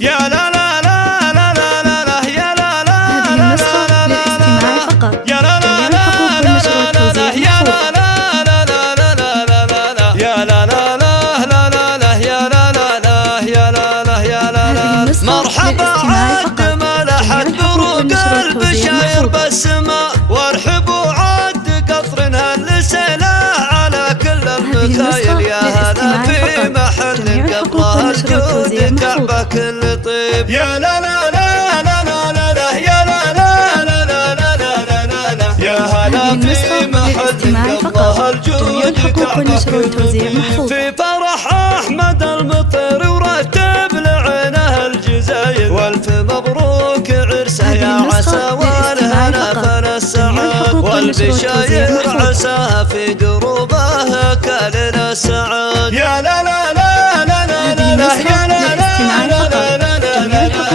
يا لا لا لا لا لا لا لا يا لا لا. هذه النسخة للاستماع فقط. يا لا لا لا لا لا لا يا لا لا لا لا لا لا لا يا لا لا لا لا لا يا لا لا لا يا لا لا يا لا لا. مرحبا عاد ما لحد بروق البشاير بالسماء، وارحبوا عاد قطر هالسيله على كل المخايل. يا هلا في محل قبلها الجود كعبه كل طيب. يا لا لا لا لا لا لا يا لا لا لا لا لا لا لا يا هلا في محل قبلها الجود كعبه كل طيب. في فرح احمد المطير ورتب لعينه الجزاير، والف مبروك عرسه يا عسى والهنا فل السعاد، والبشاير عساها في دروبها كالنا السعاد. يا لا لا لا لا لا لا يا لا لا لا لا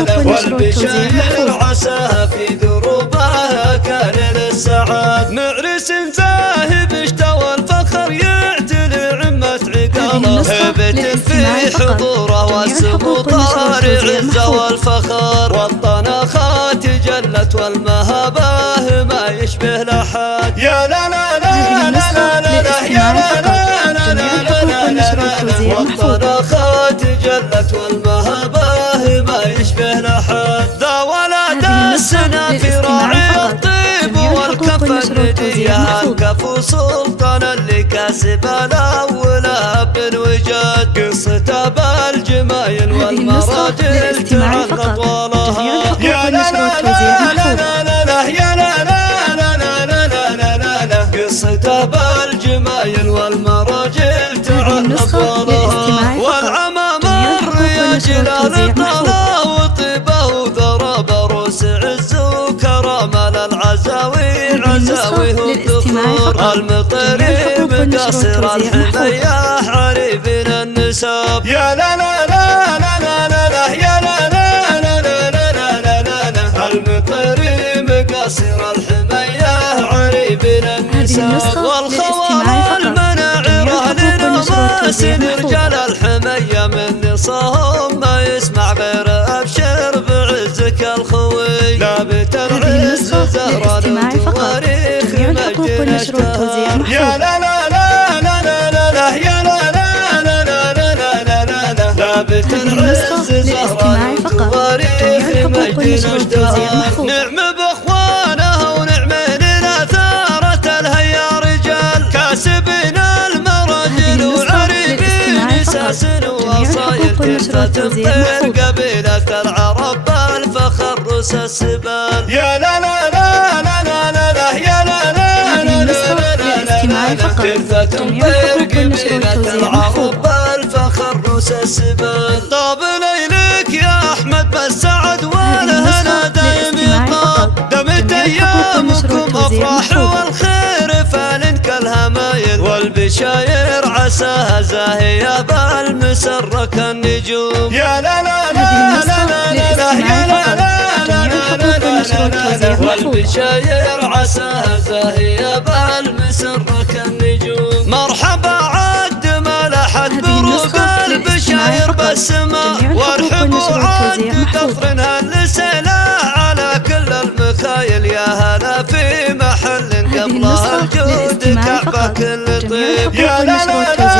لا والبشاير عساها في دروبها كالنا السعاد. معرس زاهب اشتوى الفخر يعتلي عمة عقاله، هبة في حضوره والسمو طارع عزه والفخر، والطناخات جلت والمهابه ما يشبه لحد. يا لا لا لا لا لا لا يا لا لا لا لا لا والطناخات جلت والمهابه ما يشبه لحد. ذا ولد السنة في راعي الطيب والكف الندية، الكف سلطان اللي كاسب الاولى بالوجاد، قصته بالجمايل والمراجل تعرض ولها. يا لا لا لا لا لا لا يا لا لا لا لا لا لا لا قصته بالجمايل والمراجل تعرض ولها. والعمام الرجال طلا وطيبه وذرب روس عز وكرم للعزاوي عزاوي الدخور، المطير مقصر الحمية عريبين النساب. يا لا لا لا لا لا لا يا لا لا لا لا لا لا لا المطير مقصر الحمية عريبين النساب. والخوار المناعرة لنماسن رجال الحمية من نصاهم ما يسمع غير ابشر بعزك الخوي، لابت العز زهران وتواريخ مجد نشتهى. يا لا لا لا لا لا لا يا لا لا لا لا لا لا لا لابت العز زهران وتواريخ مجد نشتهى. نعم باخوانها ونعمين الاثارة الهيا رجال، كاسبين المراجل وعريبين اساس وصايل، كيف تطير قبيلة العرب بالفخر رؤوس السبال. يا لا لا لا لا لا لا يا لا لا لا لا لا كيف تطير قبيلة العرب بالفخر رؤوس السبال. طاب ليلك يا احمد بالسعد والهنا دايم يطاب، دمت ايامكم افراح والخير فالن كالهمايل، والبشاير عساها زاهية بالمسر كالنجوم. يا لا لا لا لا لا لا يا لا لا لا لا لا والبشاير عساها زاهية بالمسر كالنجوم. مرحبا عاد ما لحد بروق البشاير بالسماء، وارحبوا عاد قطر هالسيله على كل المخايل. يا هلا في محل قبلها الجود كعبه كل طيب. يا لا لا لا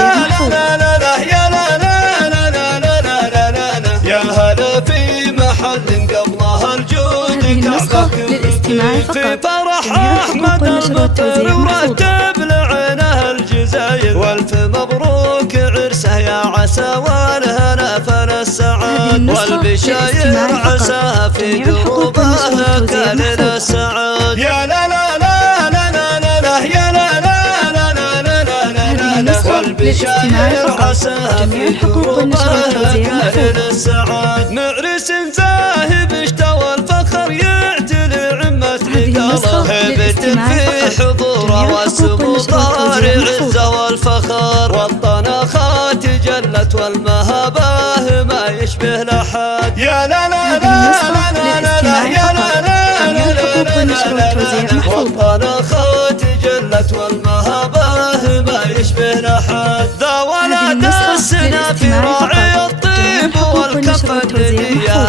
لا لا لا يا لا لا لا لا لا لا لا يا هلا في محل قبلها الجود كعبه كل طيب. في فرح احمد المطير ورتب لعينه الجزاير، والف مبروك عرسه يا عسى والهنا فل السعاد، والبشاير عساها في دروبها كالنا السعاد. يا لا لا لا لا لا لا يا لا لا لا لا لا لا والبشاير عساها في دروبها كالنا السعاد. معرس زاهب اشتوى الفخر يعتلي عمة عقاله، هبة في حضوره والسمو طارع عزه والفخر، والطناخات جلت والمهابه ما يشبه لحد. يا لا لا لا لا لا لا يا لا لا لا لا والطناخات جلت والمهابه ما يشبه لحد. ذا ولد السنة في راعي الطيب والكف الندية،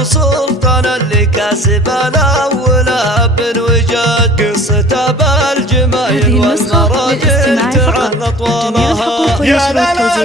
وسلطان اللي كاسب الأولى بالوجاد، قصته بالجمايل والمراجل تعلى طوالها. يا لا لا لا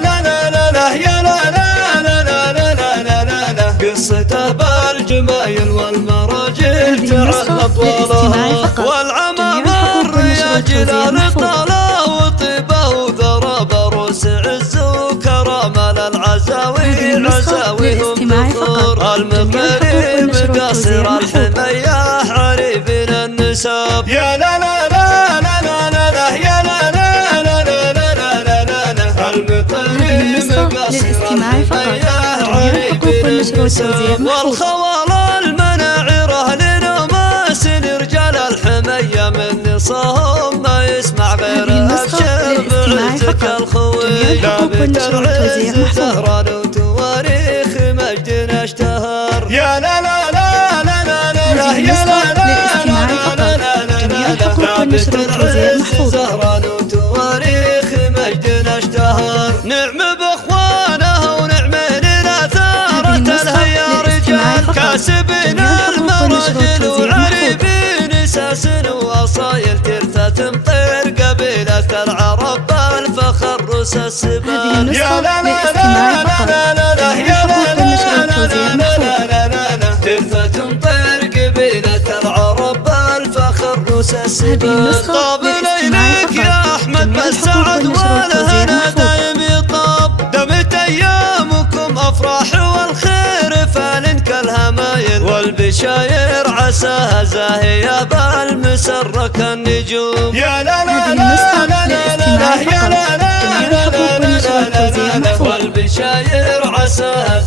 لا لا لا يا لا لا لا لا لا لا لا، قصته بالجمايل والمراجل تعلى طوالها. والعمام الرياجل طلا وطيبه وضرب روس عز وكرم للعزاوي عزاويهم بخور. المغرب قصر الحمية عريبين النساب. يا لا لا لا لا لا لا يا لا لا لا لا لا لا لا لا، المغرب قصر الحمية عريبين النساب. والخوال المناعره للماسل رجال الحمية من نصهم ما يسمع غير أبشر بعزك الخوي. لابد العز زهران وتواريخ مجدنا اشتهر. يا لا لا لا لا لا لا يا لا لا لا لا لا لا، لابد العز زهران وتواريخ مجدنا اشتهر. نعم باخوانه ونعم للأثارة لها يا رجال، كاسبين المراجل وعريبين اساس واصايل ترثى تمطير قبيلة العرب بالفخر رؤوس السبال. يا لا لا لا لا لا لا يا لا لا لا لا لا لا، ترثى تمطير قبيلة العرب بالفخر رؤوس السبال. طاب ليلك يا احمد بالسعد والهنا دايم يطاب، دمت ايامكم افراح والخير فالن كالهمايل والبشاير عساها زاهية بالمسر كالنجوم. يا لا لا لا لا لا لا يا لا لا لا لا لا لا، والبشاير عساها